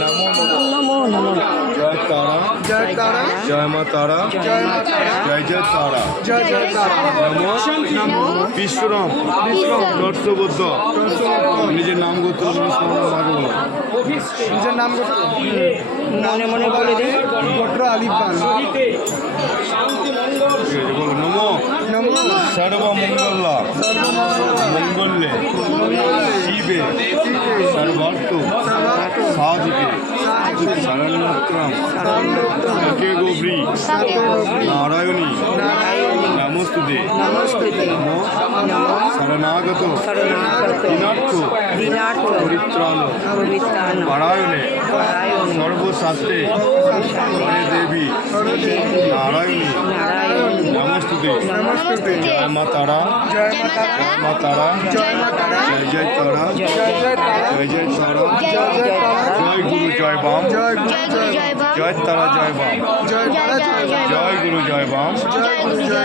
নমো নমো। জয় তারা, জয় তারা, জয় মা তারা, জয় মা তারা, জয় জয় তারা। জয় জয় তারা। নমো নমো বিশ্বরাম দর্শবদ্ধ। নিজের নাম গোত্র আগে বলো। নিজের নাম মনে মনে বলে দিন। গোত্র আলিফ খান। ঠিক আছে, বলো নমো নমো সর্বমঙ্গলা মঙ্গলে শিবে সর্বার্থ সাধকে শরণ্যত্রাম কে গৌরী নারায়ণী নমস্তুতে নমস্তুতে। নমো শরণাগত শরণাগত দীনার্থ পরিত্রাণ পবিত্রাণ পারায়ণে পরায়ণে সর্বশাস্ত্রে হরে দেবী নারায়ণী নারায়ণী নমস্তুতে নমস্তে। জয় মা তারা, জয় মা তারা, মা তারা, জয় মা তারা, জয় জয় তারা, জয় জয় তারা, জয় জয় তারা, জয় জয় তারা, জয় গুরু জয় বাম, জয় গুরু জয় জয় তারা জয় বাম, জয় তারা, জয় জয় গুরু জয় বাম, জয় গুরু জয়